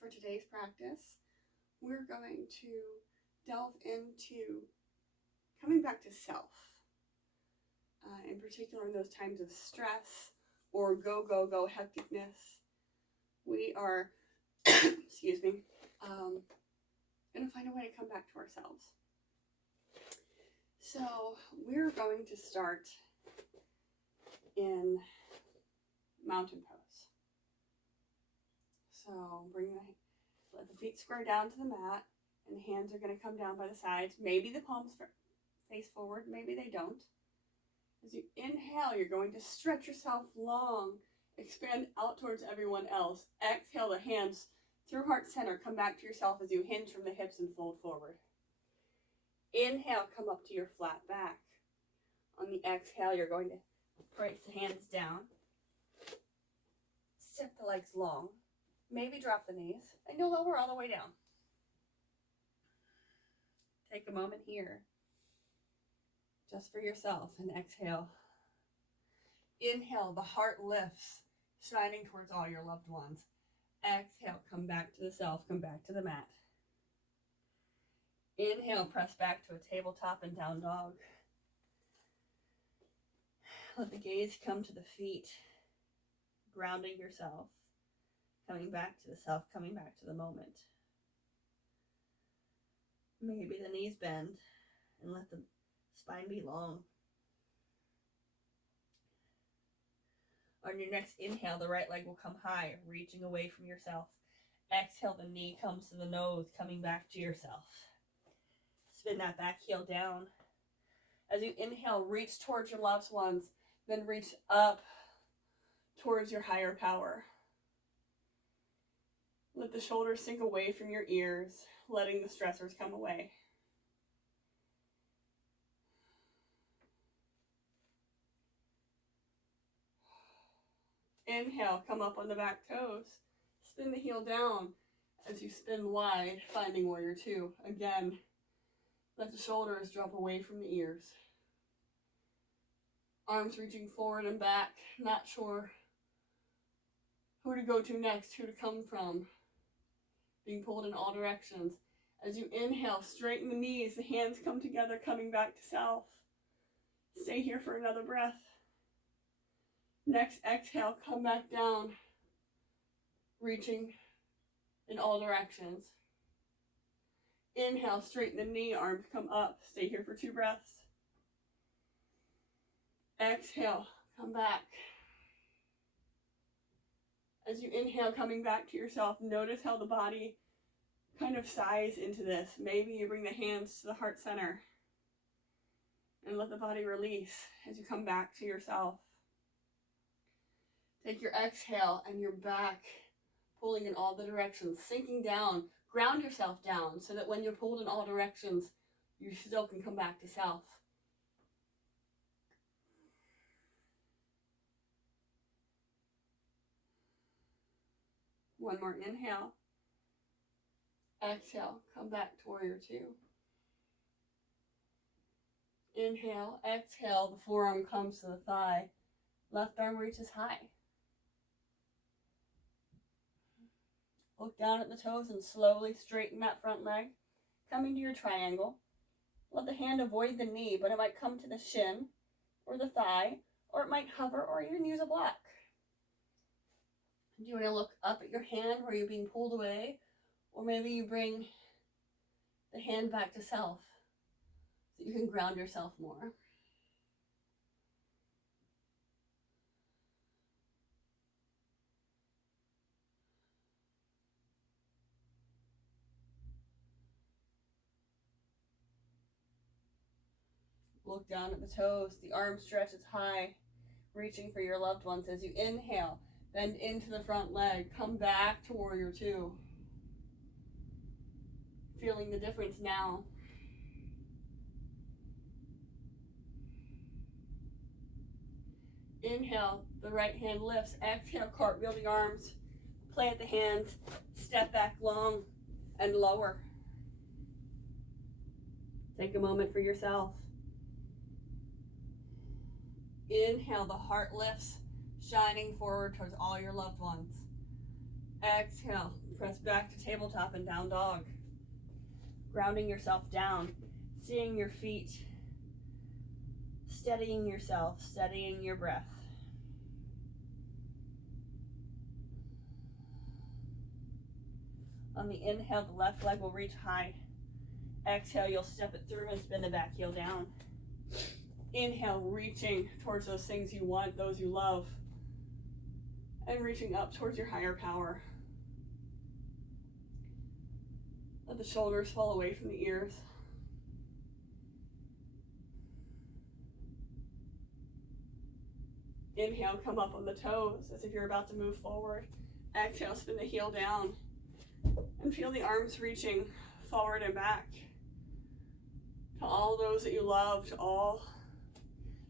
for today's practice, we're going to delve into coming back to self, in particular in those times of stress or go, go, go hecticness. We are, excuse me, going to find a way to come back to ourselves. So we're going to start in mountain pose. So let the feet square down to the mat, and the hands are going to come down by the sides. Maybe the palms face forward, maybe they don't. As you inhale, you're going to stretch yourself long, expand out towards everyone else. Exhale, the hands through heart center, come back to yourself as you hinge from the hips and fold forward. Inhale, come up to your flat back. On the exhale, you're going to brace the hands down. Step the legs long. Maybe drop the knees, and you'll lower all the way down. Take a moment here, just for yourself, and exhale. Inhale, the heart lifts, shining towards all your loved ones. Exhale, come back to the self, come back to the mat. Inhale, press back to a tabletop and down dog. Let the gaze come to the feet, grounding yourself, coming back to the self, coming back to the moment. Maybe the knees bend, and let the spine be long. On your next inhale, the right leg will come high, reaching away from yourself. Exhale, the knee comes to the nose, coming back to yourself. Spin that back heel down. As you inhale, reach towards your loved ones, then reach up towards your higher power. Let the shoulders sink away from your ears, letting the stressors come away. Inhale, come up on the back toes. Spin the heel down as you spin wide, finding warrior two. Again, let the shoulders drop away from the ears. Arms reaching forward and back, not sure who to go to next, who to come from. Being pulled in all directions. As you inhale, straighten the knees, the hands come together, coming back to self. Stay here for another breath. Next exhale, come back down, reaching in all directions. Inhale, straighten the knee, arms come up. Stay here for 2 breaths. Exhale, come back. As you inhale, coming back to yourself, notice how the body kind of sighs into this. Maybe you bring the hands to the heart center and let the body release as you come back to yourself. Take your exhale and you're back, pulling in all the directions, sinking down. Ground yourself down so that when you're pulled in all directions, you still can come back to self. One more inhale. Exhale, come back to warrior two. Inhale, exhale, the forearm comes to the thigh. Left arm reaches high. Look down at the toes and slowly straighten that front leg, coming to your triangle. Let the hand avoid the knee, but it might come to the shin or the thigh, or it might hover or even use a block. Do you want to look up at your hand where you're being pulled away? Or maybe you bring the hand back to self so you can ground yourself more. Look down at the toes. The arm stretches high, reaching for your loved ones. As you inhale, bend into the front leg. Come back to warrior two. Feeling the difference now. Inhale, the right hand lifts. Exhale, cartwheel the arms. Plant the hands. Step back long and lower. Take a moment for yourself. Inhale, the heart lifts, shining forward towards all your loved ones. Exhale, Press back to tabletop and down dog. Grounding yourself down, seeing your feet, steadying yourself, steadying your breath. On the inhale, the left leg will reach high. Exhale, you'll step it through and spin the back heel down. Inhale, reaching towards those things you want, those you love, and reaching up towards your higher power. Let the shoulders fall away from the ears. Inhale, come up on the toes as if you're about to move forward. Exhale, spin the heel down and feel the arms reaching forward and back to all those that you love, to all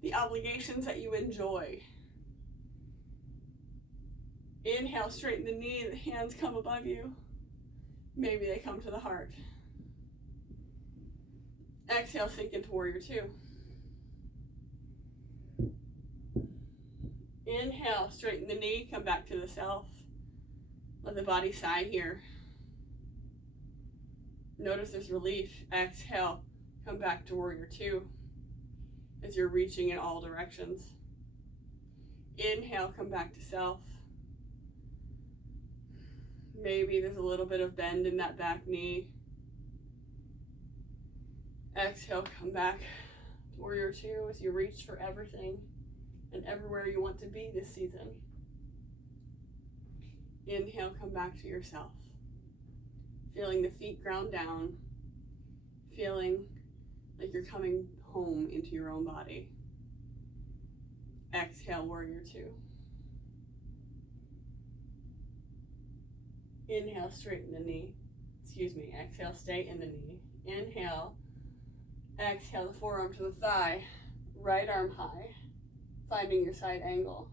the obligations that you enjoy. Inhale, straighten the knee, the hands come above you. Maybe they come to the heart. Exhale, sink into warrior two. Inhale, straighten the knee, come back to the self. Let the body sigh here. Notice there's relief. Exhale, come back to warrior two as you're reaching in all directions. Inhale, come back to self. Maybe there's a little bit of bend in that back knee. Exhale, come back to warrior two as you reach for everything and everywhere you want to be this season. Inhale, come back to yourself. Feeling the feet ground down. Feeling like you're coming home into your own body. Exhale, warrior two. Inhale, straighten the knee. Exhale, stay in the knee. Inhale. Exhale, the forearm to the thigh. Right arm high. Finding your side angle.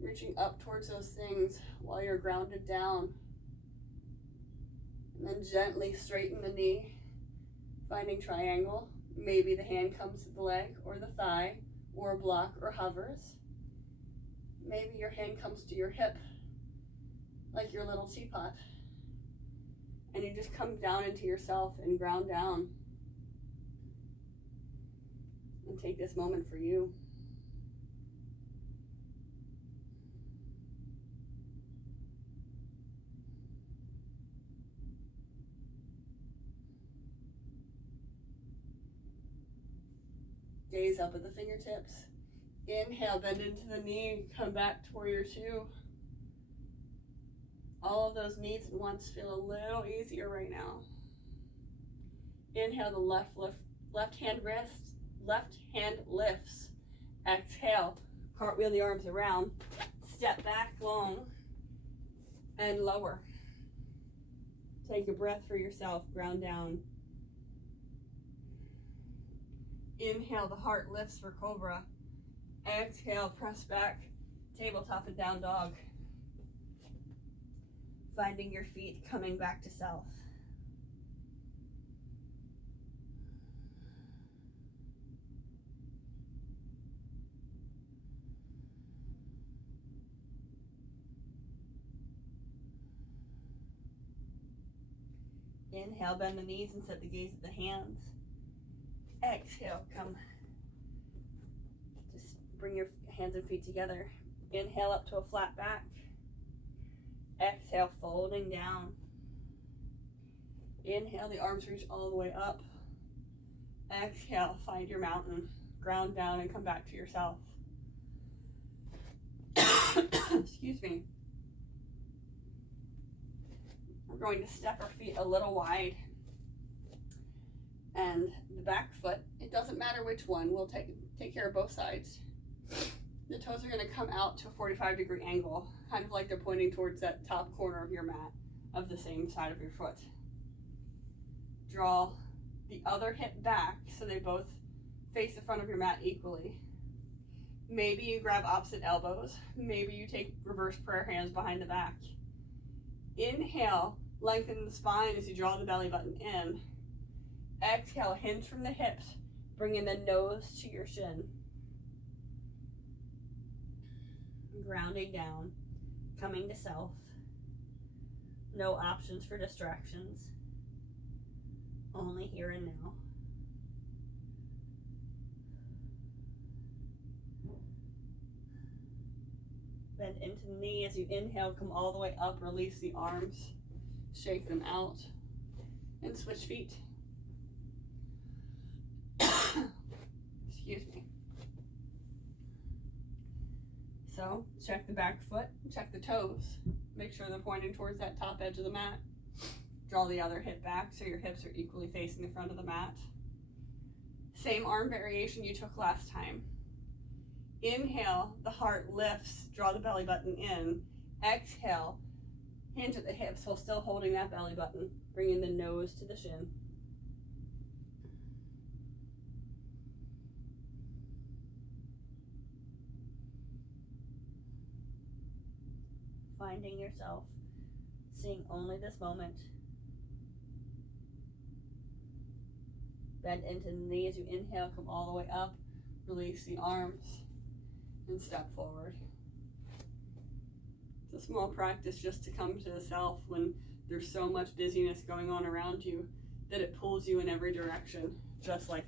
Reaching up towards those things while you're grounded down. And then gently straighten the knee. Finding triangle. Maybe the hand comes to the leg or the thigh or a block or hovers. Maybe your hand comes to your hip like your little teapot. And you just come down into yourself and ground down. And take this moment for you. Gaze up at the fingertips. Inhale, bend into the knee, come back to warrior two. All of those needs and wants feel a little easier right now. Inhale, the left hand lifts. Exhale, cartwheel the arms around. Step back long and lower. Take a breath for yourself, ground down. Inhale, the heart lifts for cobra. Exhale, press back, tabletop and down dog. Finding your feet, coming back to self. Inhale, bend the knees and set the gaze at the hands. Exhale, come. Just bring your hands and feet together. Inhale up to a flat back. Exhale, folding down. Inhale, the arms reach all the way up. Exhale, find your mountain. Ground down and come back to yourself. Excuse me. We're going to step our feet a little wide. And the back foot, it doesn't matter which one, we'll take care of both sides. The toes are going to come out to a 45-degree angle, kind of like they're pointing towards that top corner of your mat of the same side of your foot. Draw the other hip back so they both face the front of your mat equally. Maybe you grab opposite elbows. Maybe you take reverse prayer hands behind the back. Inhale, lengthen the spine as you draw the belly button in. Exhale, hinge from the hips, bringing the nose to your shin. Grounding down, coming to self. No options for distractions. Only here and now. Bend into the knee as you inhale, come all the way up, release the arms, shake them out, and switch feet. Excuse me. So, check the back foot, check the toes. Make sure they're pointing towards that top edge of the mat. Draw the other hip back so your hips are equally facing the front of the mat. Same arm variation you took last time. Inhale, the heart lifts, draw the belly button in. Exhale, hinge at the hips while still holding that belly button, bringing the nose to the shin. Finding yourself, seeing only this moment. Bend into the knee as you inhale, come all the way up, release the arms, and step forward. It's a small practice just to come to the self when there's so much busyness going on around you that it pulls you in every direction, just like